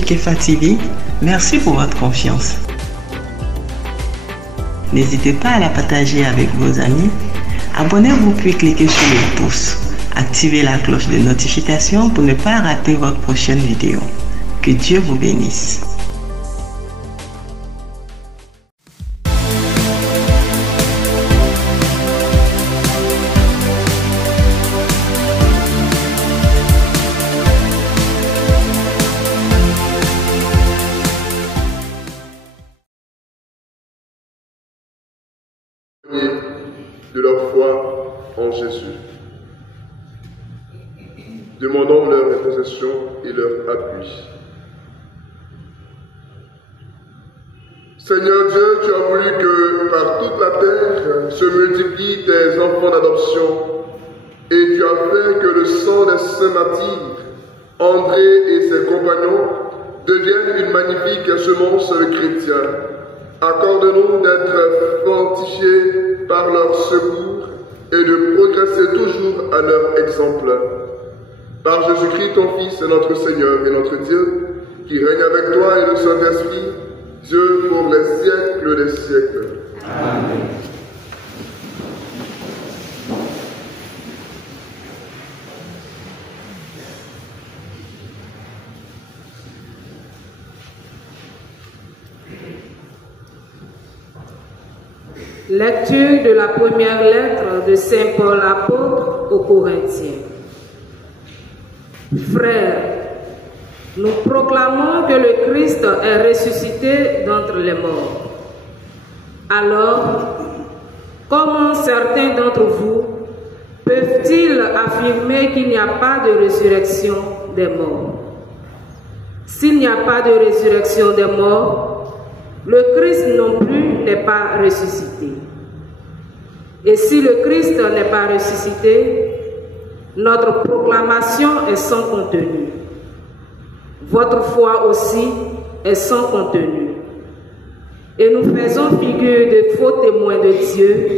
Kefa TV, merci pour votre confiance. N'hésitez pas à la partager avec vos amis. Abonnez-vous puis cliquez sur le pouce. Activez la cloche de notification pour ne pas rater votre prochaine vidéo. Que Dieu vous bénisse. De leur foi en Jésus. Demandons leur intercession et leur appui. Seigneur Dieu, tu as voulu que par toute la terre se multiplient tes enfants d'adoption et tu as fait que le sang des saints martyrs, André et ses compagnons, devienne une magnifique semence chrétienne. Accorde-nous d'être fortifiés par leur secours et de progresser toujours à leur exemple. Par Jésus-Christ, ton Fils, notre Seigneur et notre Dieu, qui règne avec toi et le Saint-Esprit, Dieu pour les siècles des siècles. Amen. Lecture de la première lettre de Saint Paul apôtre aux Corinthiens. Frères, nous proclamons que le Christ est ressuscité d'entre les morts. Alors, comment certains d'entre vous peuvent-ils affirmer qu'il n'y a pas de résurrection des morts? S'il n'y a pas de résurrection des morts, le Christ non plus n'est pas ressuscité. Et si le Christ n'est pas ressuscité, notre proclamation est sans contenu. Votre foi aussi est sans contenu. Et nous faisons figure de faux témoins de Dieu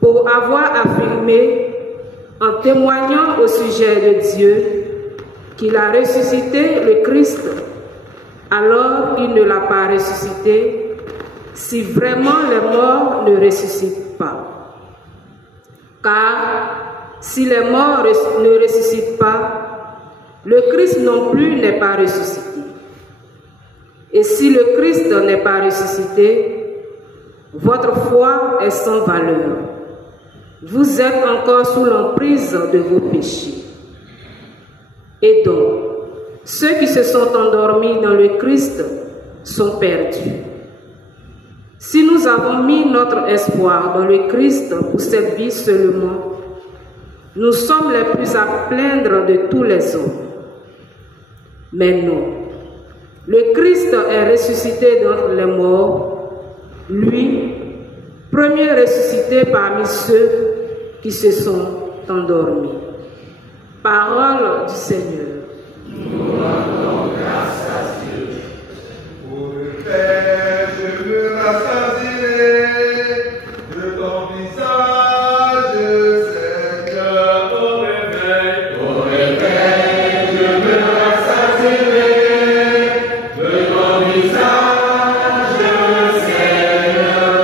pour avoir affirmé, en témoignant au sujet de Dieu, qu'il a ressuscité le Christ alors qu'il ne l'a pas ressuscité, si vraiment les morts ne ressuscitent pas. Car si les morts ne ressuscitent pas, le Christ non plus n'est pas ressuscité. Et si le Christ n'est pas ressuscité, votre foi est sans valeur. Vous êtes encore sous l'emprise de vos péchés. Et donc, ceux qui se sont endormis dans le Christ sont perdus. Si nous avons mis notre espoir dans le Christ pour cette vie seulement, nous sommes les plus à plaindre de tous les hommes. Mais non, le Christ est ressuscité d'entre les morts, lui, premier ressuscité parmi ceux qui se sont endormis. Parole du Seigneur. Nous rendons grâce à Dieu. Pour le Père, je me rassasierai de ton visage, Seigneur. Au réveil, je me rassasierai de ton visage, Seigneur.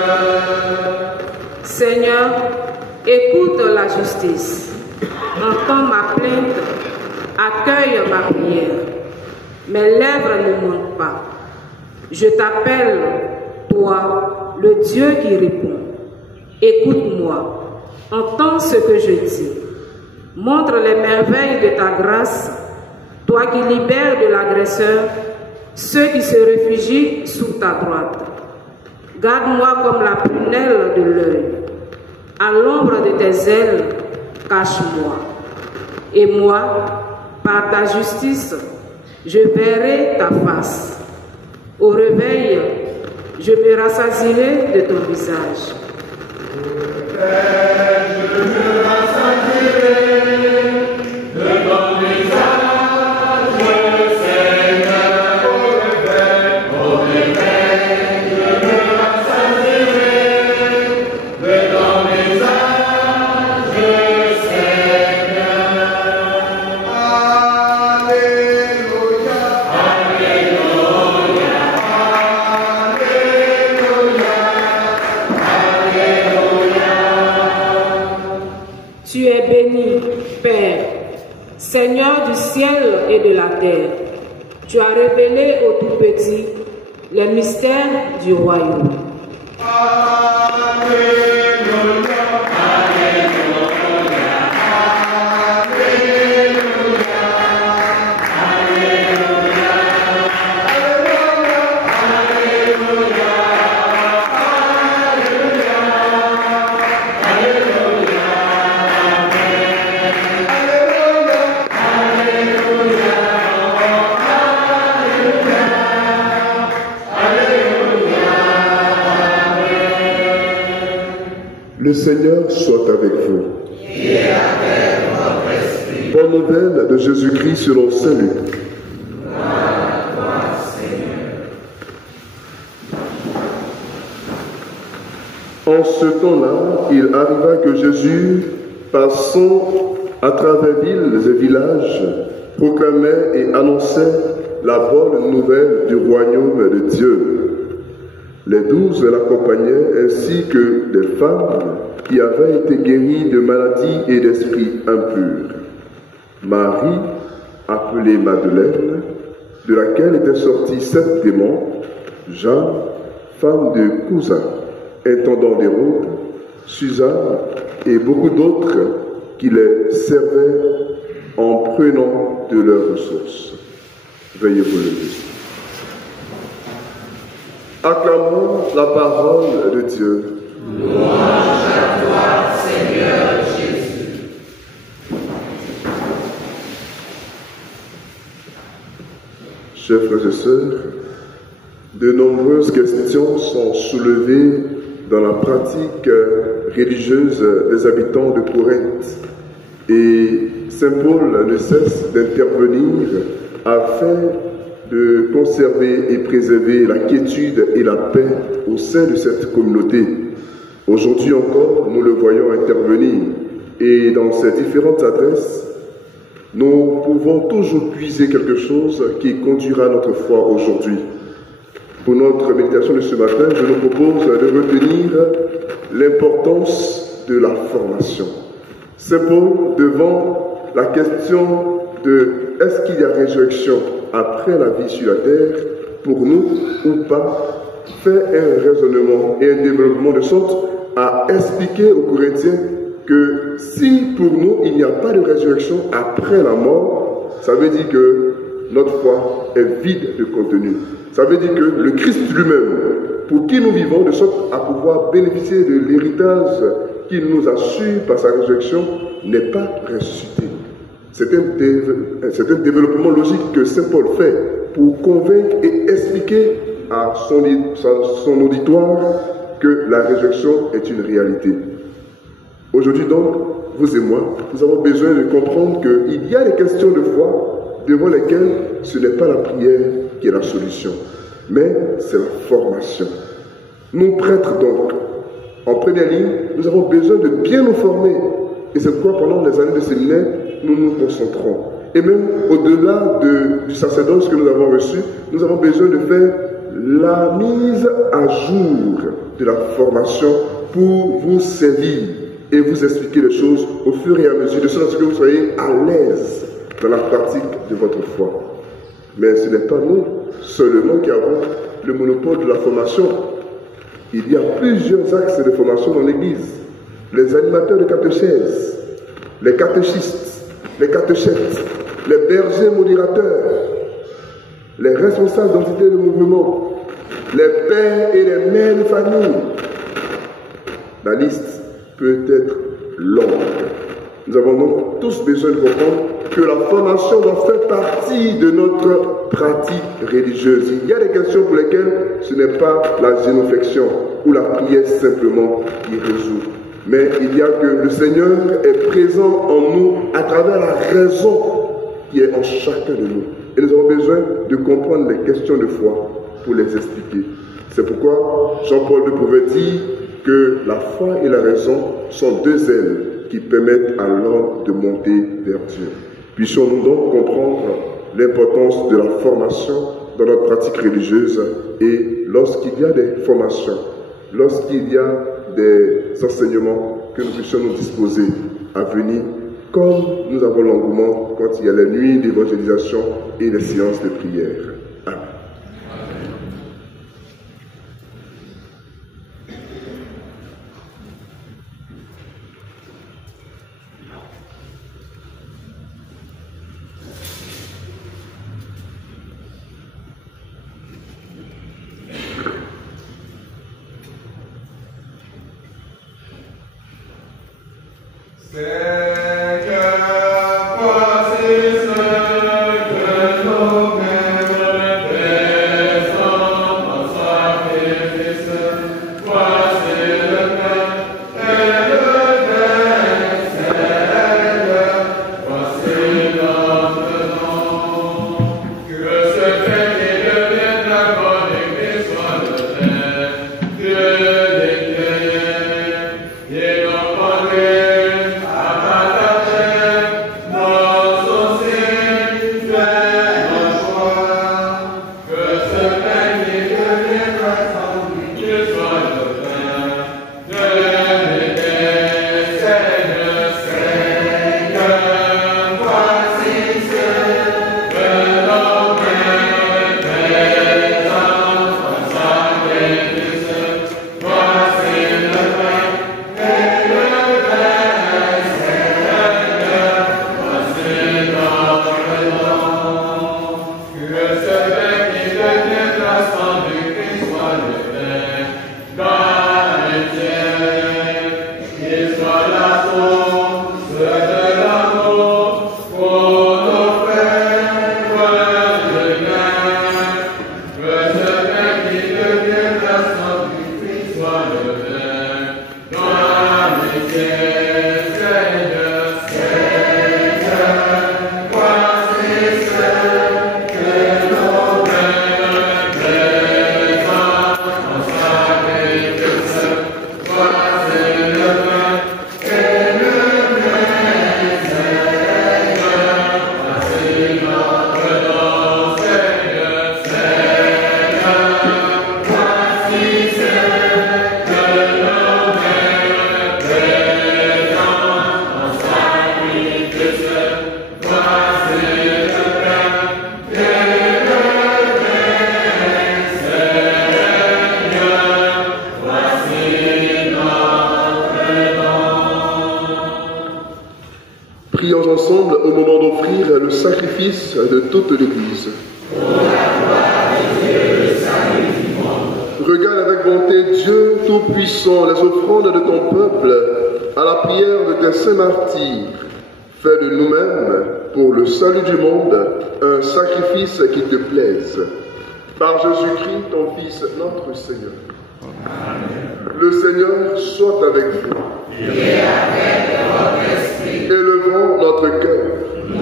Seigneur, écoute la justice, entends ma plainte. Accueille ma prière. Mes lèvres ne mentent pas. Je t'appelle, toi, le Dieu qui répond. Écoute-moi. Entends ce que je dis. Montre les merveilles de ta grâce, toi qui libères de l'agresseur ceux qui se réfugient sous ta droite. Garde-moi comme la prunelle de l'œil. À l'ombre de tes ailes, cache-moi. Et moi, par ta justice, je verrai ta face. Au réveil, je me rassasierai de ton visage. Je me rassasierai de ton visage, Seigneur. Au réveil, je me rassasierai de ton visage, Seigneur. Alléluia. Alléluia. terre. Tu as révélé aux tout petits les mystères du royaume. Le Seigneur soit avec vous. Et avec votre esprit. Bonne nouvelle de Jésus-Christ selon Saint Luc. Gloire à toi, Seigneur. En ce temps-là, il arriva que Jésus, passant à travers villes et villages, proclamait et annonçait la bonne nouvelle du royaume de Dieu. Les 12 l'accompagnaient, ainsi que des femmes qui avaient été guéries de maladies et d'esprits impurs. Marie, appelée Madeleine, de laquelle étaient sortis 7 démons, Jeanne, femme de Cousin, intendant d'Hérode, Suzanne et beaucoup d'autres qui les servaient en prenant de leurs ressources. Veuillez vous lever. Acclamons la parole de Dieu. Louange à toi, Seigneur Jésus. Chers frères et sœurs, de nombreuses questions sont soulevées dans la pratique religieuse des habitants de Corinthe. Et Saint Paul ne cesse d'intervenir afin de conserver et préserver la quiétude et la paix au sein de cette communauté. Aujourd'hui encore, nous le voyons intervenir. Et dans ces différentes adresses, nous pouvons toujours puiser quelque chose qui conduira notre foi aujourd'hui. Pour notre méditation de ce matin, je nous propose de retenir l'importance de la formation. Saint Paul, devant la question de est-ce qu'il y a résurrection après la vie sur la terre, pour nous ou pas, fait un raisonnement et un développement de sorte à expliquer aux Corinthiens que si pour nous il n'y a pas de résurrection après la mort, ça veut dire que notre foi est vide de contenu. Ça veut dire que le Christ lui-même, pour qui nous vivons, de sorte à pouvoir bénéficier de l'héritage qu'il nous assure par sa résurrection, n'est pas ressuscité. C'est un développement logique que Saint Paul fait pour convaincre et expliquer à son auditoire que la résurrection est une réalité. Aujourd'hui donc, vous et moi, nous avons besoin de comprendre qu'il y a des questions de foi devant lesquelles ce n'est pas la prière qui est la solution, mais c'est la formation. Nous prêtres donc, en première ligne, nous avons besoin de bien nous former. Et c'est pourquoi pendant les années de séminaire, nous nous concentrons. Et même au-delà du sacerdoce que nous avons reçu, nous avons besoin de faire la mise à jour de la formation pour vous servir et vous expliquer les choses au fur et à mesure, de sorte que vous soyez à l'aise dans la pratique de votre foi. Mais ce n'est pas nous seulement qui avons le monopole de la formation. Il y a plusieurs axes de formation dans l'Église. Les animateurs de catéchèse, les catéchistes, les catéchètes, les bergers modérateurs, les responsables d'entités de mouvement, les pères et les mères de famille. La liste peut être longue. Nous avons donc tous besoin de comprendre que la formation doit faire partie de notre pratique religieuse. Il y a des questions pour lesquelles ce n'est pas la génuflexion ou la prière simplement qui résout. Mais il y a que le Seigneur est présent en nous à travers la raison qui est en chacun de nous. Et nous avons besoin de comprendre les questions de foi pour les expliquer. C'est pourquoi Jean-Paul II pouvait dire que la foi et la raison sont deux ailes qui permettent à l'homme de monter vers Dieu. Puissions-nous donc comprendre l'importance de la formation dans notre pratique religieuse et lorsqu'il y a des formations, lorsqu'il y a des enseignements, que nous puissions nous disposer à venir comme nous avons l'engouement quand il y a les nuits d'évangélisation et les séances de prière. Amen. Prions ensemble au moment d'offrir le sacrifice de toute l'Église. Regarde avec bonté, Dieu Tout-Puissant, les offrandes de ton peuple à la prière de tes saints martyrs. Fais de nous-mêmes, pour le salut du monde, un sacrifice qui te plaise. Par Jésus-Christ, ton Fils, notre Seigneur. Amen. Le Seigneur soit avec vous. Et avec votre esprit. Élevons notre cœur. Nous le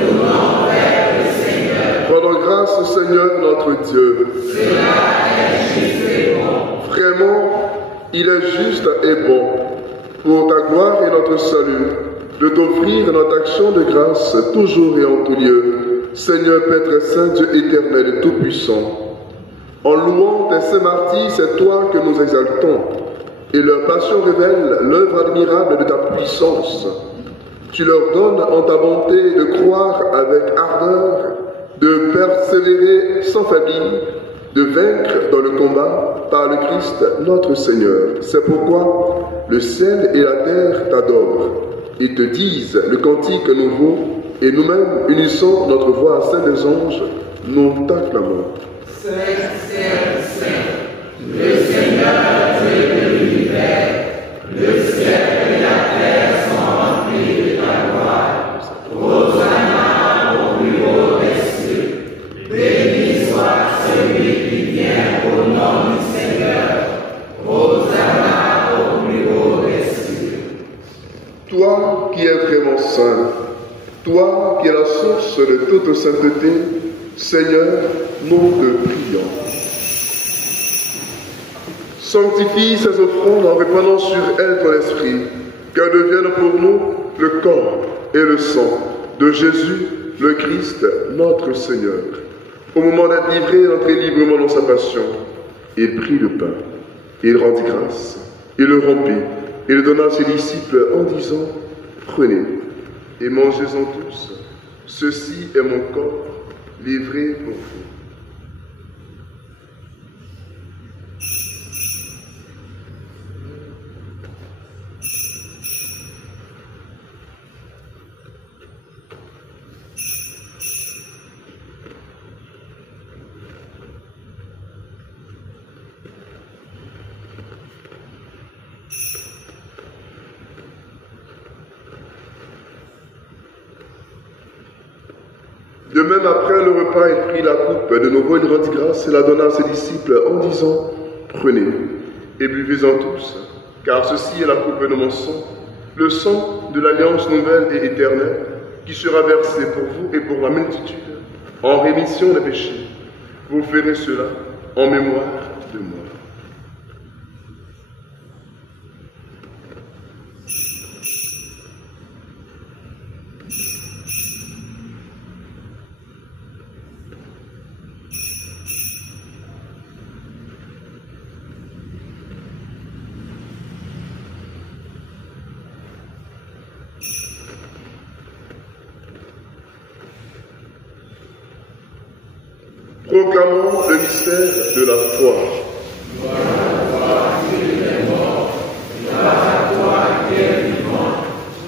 tournons vers le Seigneur. Rendons grâce au Seigneur notre Dieu. Cela est juste et bon. Vraiment, il est juste et bon, pour ta gloire et notre salut, de t'offrir notre action de grâce toujours et en tout lieu, Seigneur Père très saint, Dieu éternel et tout-puissant. En louant tes saints martyrs, c'est toi que nous exaltons, et leur passion révèle l'œuvre admirable de ta puissance. Tu leur donnes en ta bonté de croire avec ardeur, de persévérer sans faiblir, de vaincre dans le combat par le Christ notre Seigneur. C'est pourquoi le ciel et la terre t'adorent et te disent le cantique nouveau, et nous-mêmes, unissant notre voix à celle des anges, nous t'acclamons. Saint, Saint, Saint, le Seigneur Dieu de l'univers, le ciel et la terre sont remplis de ta gloire. Hosanna au plus haut des cieux. Béni soit celui qui vient au nom du Seigneur. Hosanna au plus haut des cieux. Toi qui es vraiment saint, toi qui es la source de toute sainteté, Seigneur, nous te prions. Sanctifie ces offrandes en répandant sur elles ton esprit, qu'elles deviennent pour nous le corps et le sang de Jésus, le Christ, notre Seigneur. Au moment d'être livré, d'entrer librement dans sa passion, il prit le pain, il rendit grâce, il le rompit, et le donna à ses disciples en disant, prenez, et mangez-en tous. Ceci est mon corps, livré pour vous. De même, après le repas, il prit la coupe, de nouveau il rendit grâce et la donna à ses disciples en disant, « Prenez et buvez-en tous, car ceci est la coupe de mon sang, le sang de l'alliance nouvelle et éternelle, qui sera versé pour vous et pour la multitude, en rémission des péchés. Vous ferez cela en mémoire de moi. » Proclamons le mystère de la foi. Gloire à toi qui es mort, gloire à toi qui es vivant,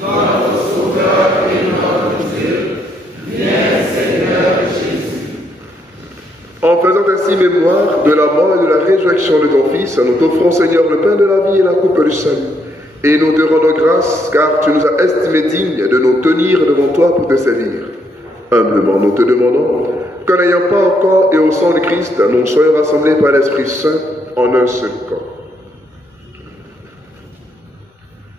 notre Sauveur et notre Dieu. Viens Seigneur Jésus. En faisant ainsi mémoire de la mort et de la résurrection de ton Fils, nous t'offrons Seigneur le pain de la vie et la coupe du salut. Et nous te rendons grâce car tu nous as estimés dignes de nous tenir devant toi pour te servir. Humblement nous te demandons qu'en n'ayant pas au corps et au sang de Christ, nous soyons rassemblés par l'Esprit Saint en un seul corps.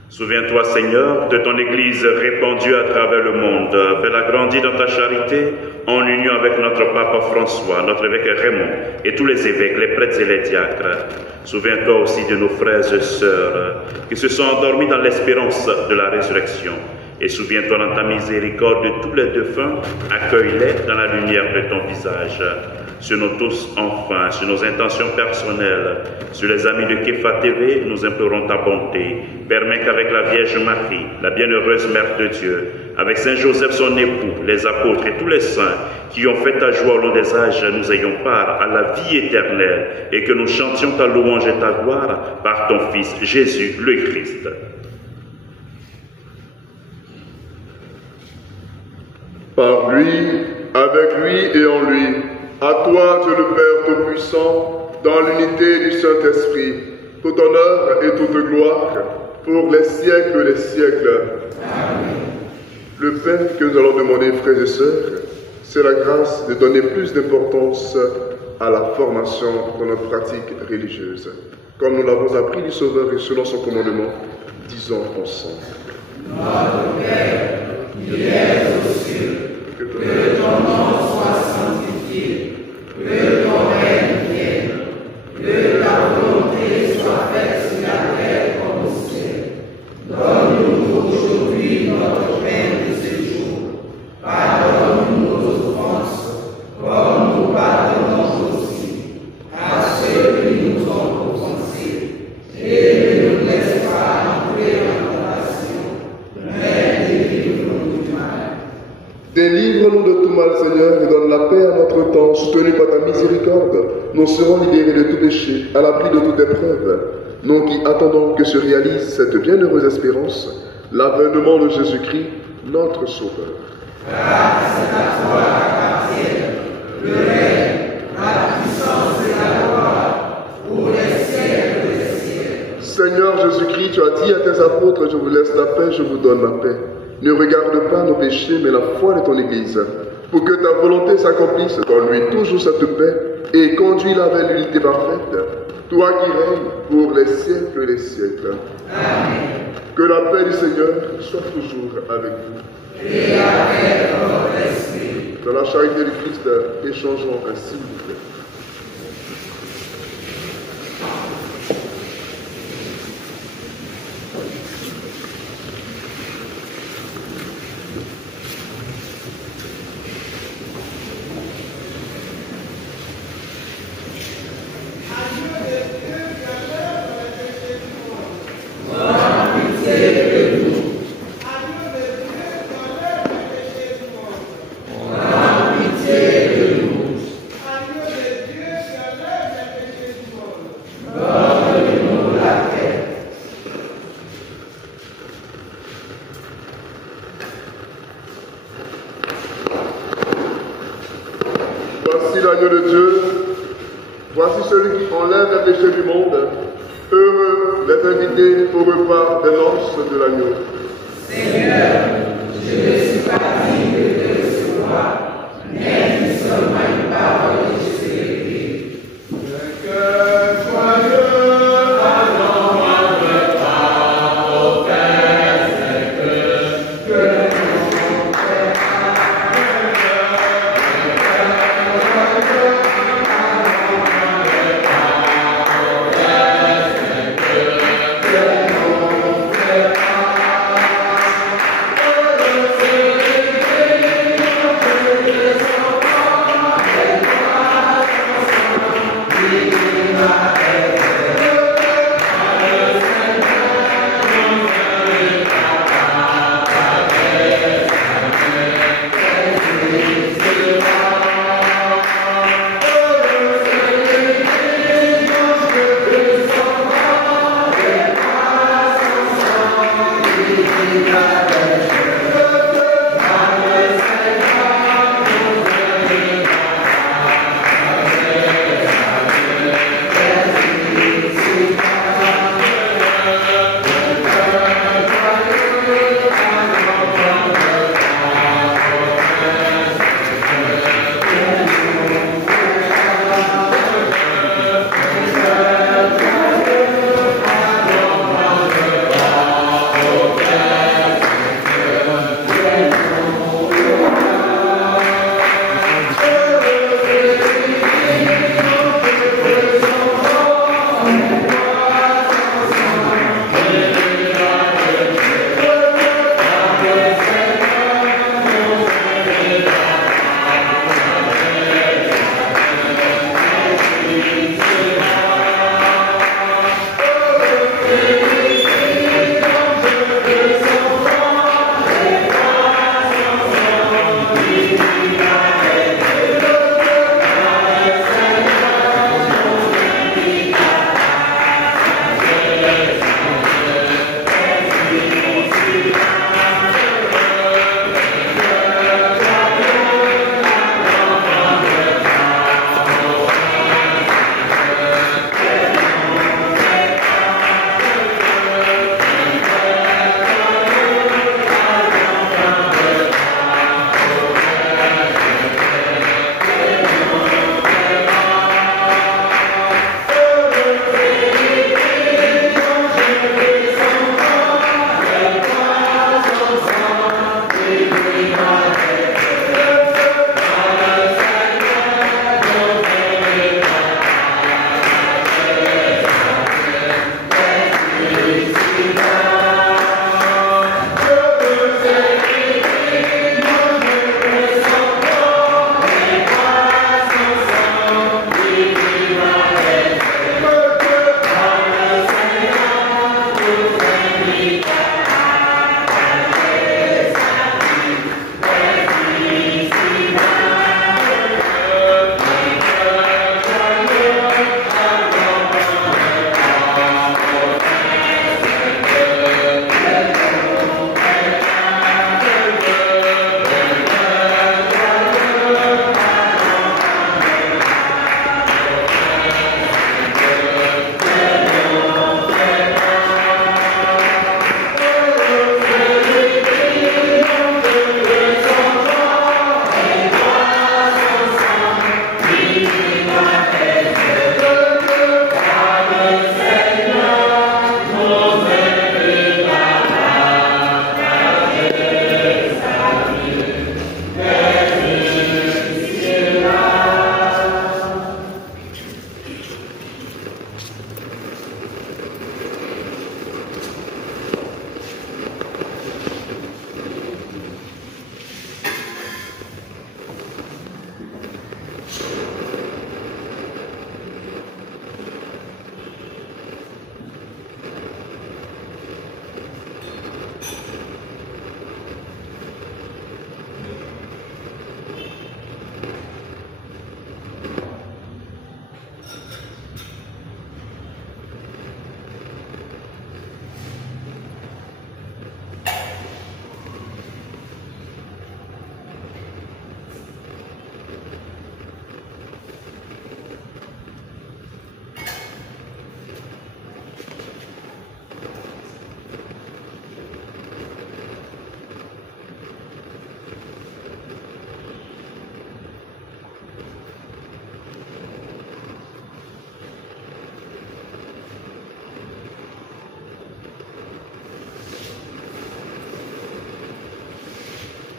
Souviens-toi, Seigneur, de ton Église répandue à travers le monde. Fais-la grandir dans ta charité, en union avec notre Papa François, notre évêque Raymond, et tous les évêques, les prêtres et les diacres. Souviens-toi aussi de nos frères et sœurs qui se sont endormis dans l'espérance de la résurrection. Et souviens-toi dans ta miséricorde de tous les défunts, accueille-les dans la lumière de ton visage. Sur nous tous, enfin, sur nos intentions personnelles, sur les amis de Kefa TV, nous implorons ta bonté. Permets qu'avec la Vierge Marie, la bienheureuse Mère de Dieu, avec Saint Joseph son époux, les apôtres et tous les saints qui ont fait ta joie au long des âges, nous ayons part à la vie éternelle et que nous chantions ta louange et ta gloire par ton Fils Jésus le Christ. Par lui, avec lui et en lui, à toi, Dieu le Père Tout-Puissant, dans l'unité du Saint-Esprit, tout honneur et toute gloire, pour les siècles des siècles. Amen. Le pain que nous allons demander, frères et sœurs, c'est la grâce de donner plus d'importance à la formation de notre pratique religieuse. Comme nous l'avons appris du Sauveur et selon son commandement, disons ensemble. Notre Père, qui es aux cieux, que ton nom soit sanctifié, que ton règne vienne, que ta volonté soit faite sur la terre comme au ciel. Donne-nous aujourd'hui notre pain de ce jour. Pardonne-nous nos offenses, comme nous pardonnons aussi à ceux qui nous ont offensés. Et ne nous laisse pas entrer en tentation, mais délivre-nous du mal. Délivre-nous de tout mal, Seigneur, et donne la paix à notre temps. Soutenus par ta miséricorde, nous serons libérés de tout péché, à l'abri de toute épreuve. Nous qui attendons que se réalise cette bienheureuse espérance, l'avènement de Jésus-Christ, notre Sauveur. Car c'est à toi qu'appartiennent le règne, la puissance et la gloire, pour les siècles des siècles. Seigneur Jésus-Christ, tu as dit à tes apôtres, je vous laisse la paix, je vous donne la paix. Ne regarde pas nos péchés, mais la foi de ton Église, pour que ta volonté s'accomplisse. Donne-lui toujours cette paix et conduis-la vers l'unité parfaite, toi qui règnes pour les siècles des siècles. Amen. Que la paix du Seigneur soit toujours avec vous. Et avec votre esprit. Dans la charité du Christ, échangeons ainsi. Voici celui qui enlève les péchés du monde. Heureux d'être invité au repas des noces de l'agneau. Seigneur, je ne suis pas digne de te recevoir, mais dis seulement une parole et je serai guéri. Le cœur joyeux allons avec ta prophète, que mon Père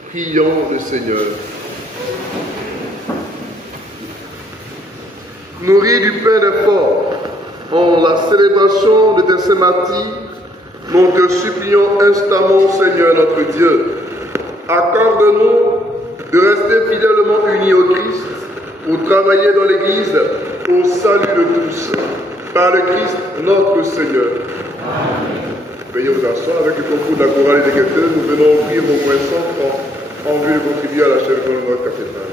Prions le Seigneur. Nourris du pain d'effort en la célébration de tes saints martyrs, nous te supplions instamment, Seigneur notre Dieu. Accorde-nous de rester fidèlement unis au Christ pour travailler dans l'Église au salut de tous. Par le Christ notre Seigneur. Amen. Veuillez vous asseoir avec le concours de la chorale et des chanteurs. Nous venons offrir vos moins 100 francs en vue de contribuer à l'achèvement de notre cathédrale.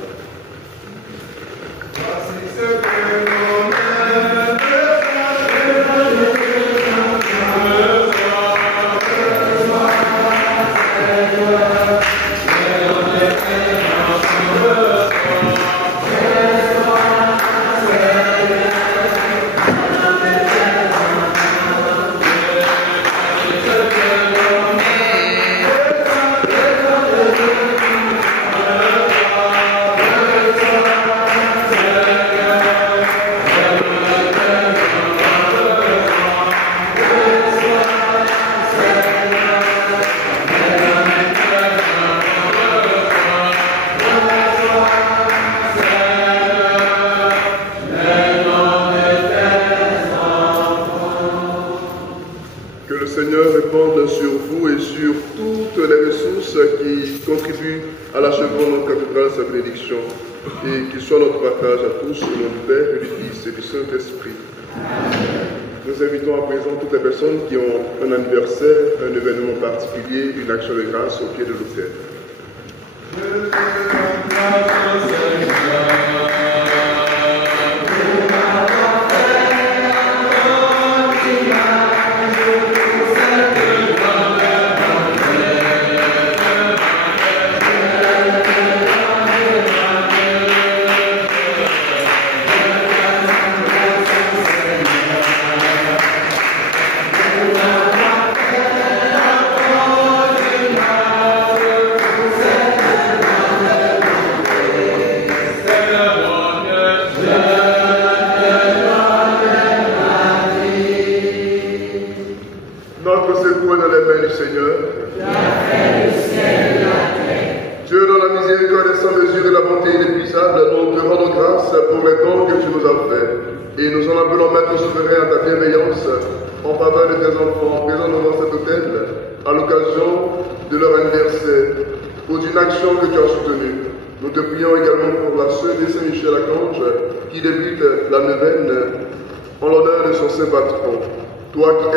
Et qu'il soit notre partage à tous, au nom du Père et du Fils et du Saint-Esprit. Nous invitons à présent toutes les personnes qui ont un anniversaire, un événement particulier, une action de grâce au pied de l'autel.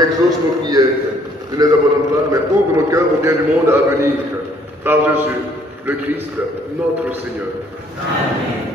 Exauce nos prières, ne les abandonne pas, mais ouvre nos cœurs au bien du monde à venir. Par Jésus, le Christ, notre Seigneur. Amen.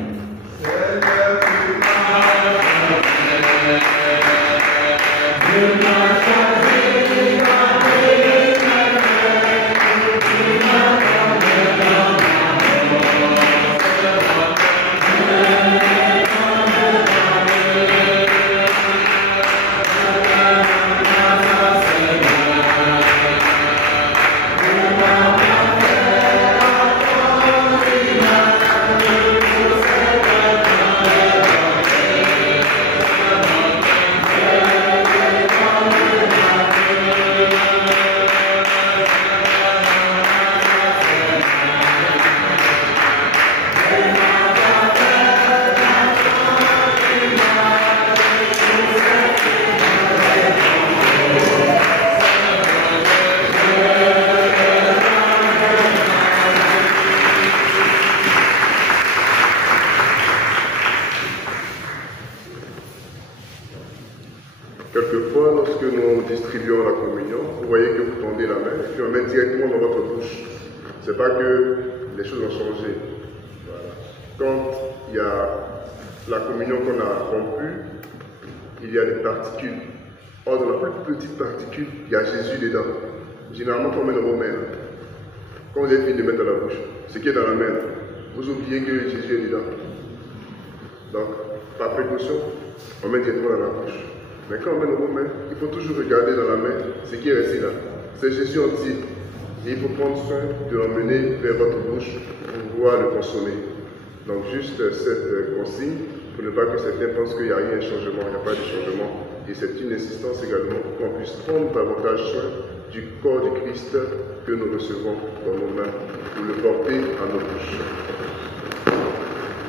Quelquefois, lorsque nous distribuons la communion, vous voyez que vous tendez la main et puis on met directement dans votre bouche. C'est pas que les choses ont changé. Voilà. Quand il y a la communion qu'on a rompue, il y a des particules. Or, dans la plus petite particule, il y a Jésus dedans. Généralement, quand on met dans vos mains, quand vous avez fini de mettre dans la bouche, ce qui est dans la main, vous oubliez que Jésus est dedans. Donc, par précaution, on met directement dans la bouche. Mais quand on met dans vos mains, il faut toujours regarder dans la main ce qui est resté là. C'est Jésus entier. Et il faut prendre soin de l'emmener vers votre bouche pour pouvoir le consommer. Donc juste cette consigne, pour ne pas que certains pensent qu'il n'y a rien de changement, il n'y a pas de changement. Et c'est une insistance également pour qu'on puisse prendre davantage soin du corps du Christ que nous recevons dans nos mains pour le porter à nos bouches.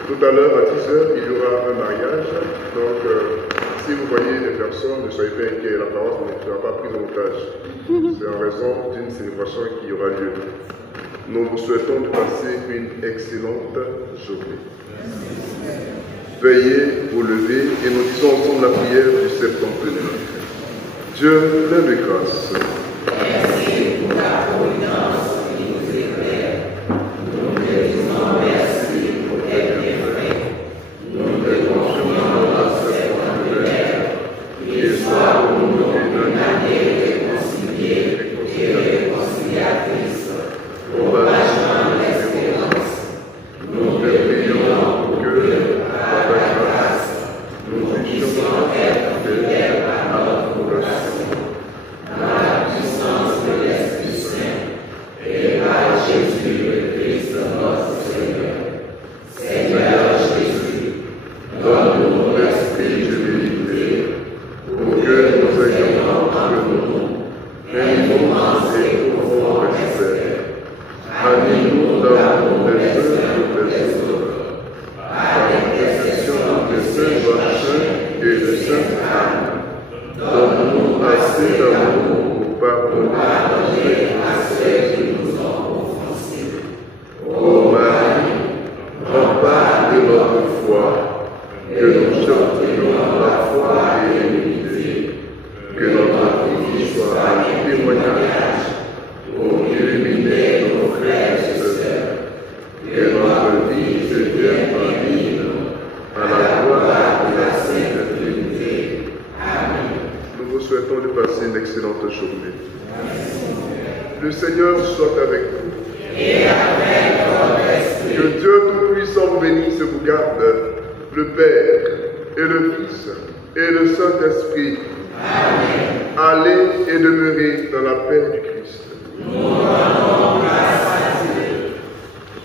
Tout à l'heure, à 10h, il y aura un mariage. Donc, si vous voyez des personnes, ne soyez pas inquiets, la paroisse ne sera pas prise en otage. C'est en raison d'une célébration qui aura lieu. Nous vous souhaitons de passer une excellente journée. Veuillez vous lever et nous disons ensemble la prière du septembre. Dieu, plein de grâce. Merci pour la providence qui nous éclaire. Nous te disons merci pour tes bienfaits. Nous te confions notre septembre, qu'il soit pour nous une année réconciliée et réconciliatrice, propagement de l'espérance. Nous te prions pour que, par ta grâce, nous puissions être fidèles à notre vocation. Par la puissance de l'Esprit Saint et par Jésus le Christ notre Seigneur. Seigneur Jésus, donne-nous l'esprit d'humilité pour que nous ayons entre nous un immense et profond respect. Anime-nous d'amour les uns pour les autres, par l'intercession de Saint Joachim et de Sainte Anne. Donne-nous assez d'amour pour pardonner à ceux qui nous ont offensés. Ô Marie, rempart de notre foi, que nous chantions la foi et l'unité, que notre vie soit un témoignage pour illuminer nos frères et sœurs, que notre vie devienne un hymne à la gloire de la Sainte Trinité. Amen. Nous vous souhaitons de passer une excellente journée. Le Seigneur soit avec vous. Et avec votre esprit. Que Dieu Tout-Puissant vous bénisse et vous garde, le Père et le Fils et le Saint-Esprit. Amen. Allez et demeurez dans la paix du Christ. Nous rendons grâce à Dieu.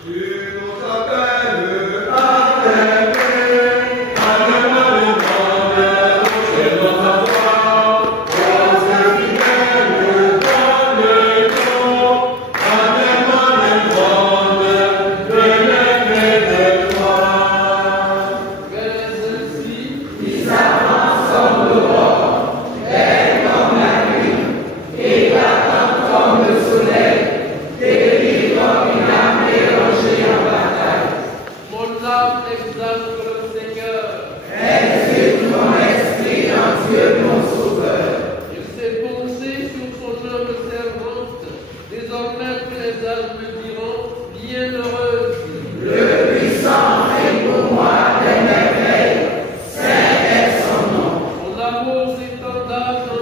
Tu nous appelles à t'aimer, à ne pas demander, c'est notre foi. Ô Dieu fidèle, donne-nous, à ne pas demander, de l'aimer de toi. Mais ainsi, Qui s'avance comme l'aurore, belle comme la nuit, éclatante comme le soleil, terrible comme une armée rangée en bataille. mon âme exalte le Seigneur. Exulte mon esprit en Dieu mon Sauveur. Il s'est posé sur son œuvre servante. Désormais, tous les âges me diront, bienheureuse. Le puissant fait pour moi des merveilles, saint est son nom. Mon amour s'étendant dans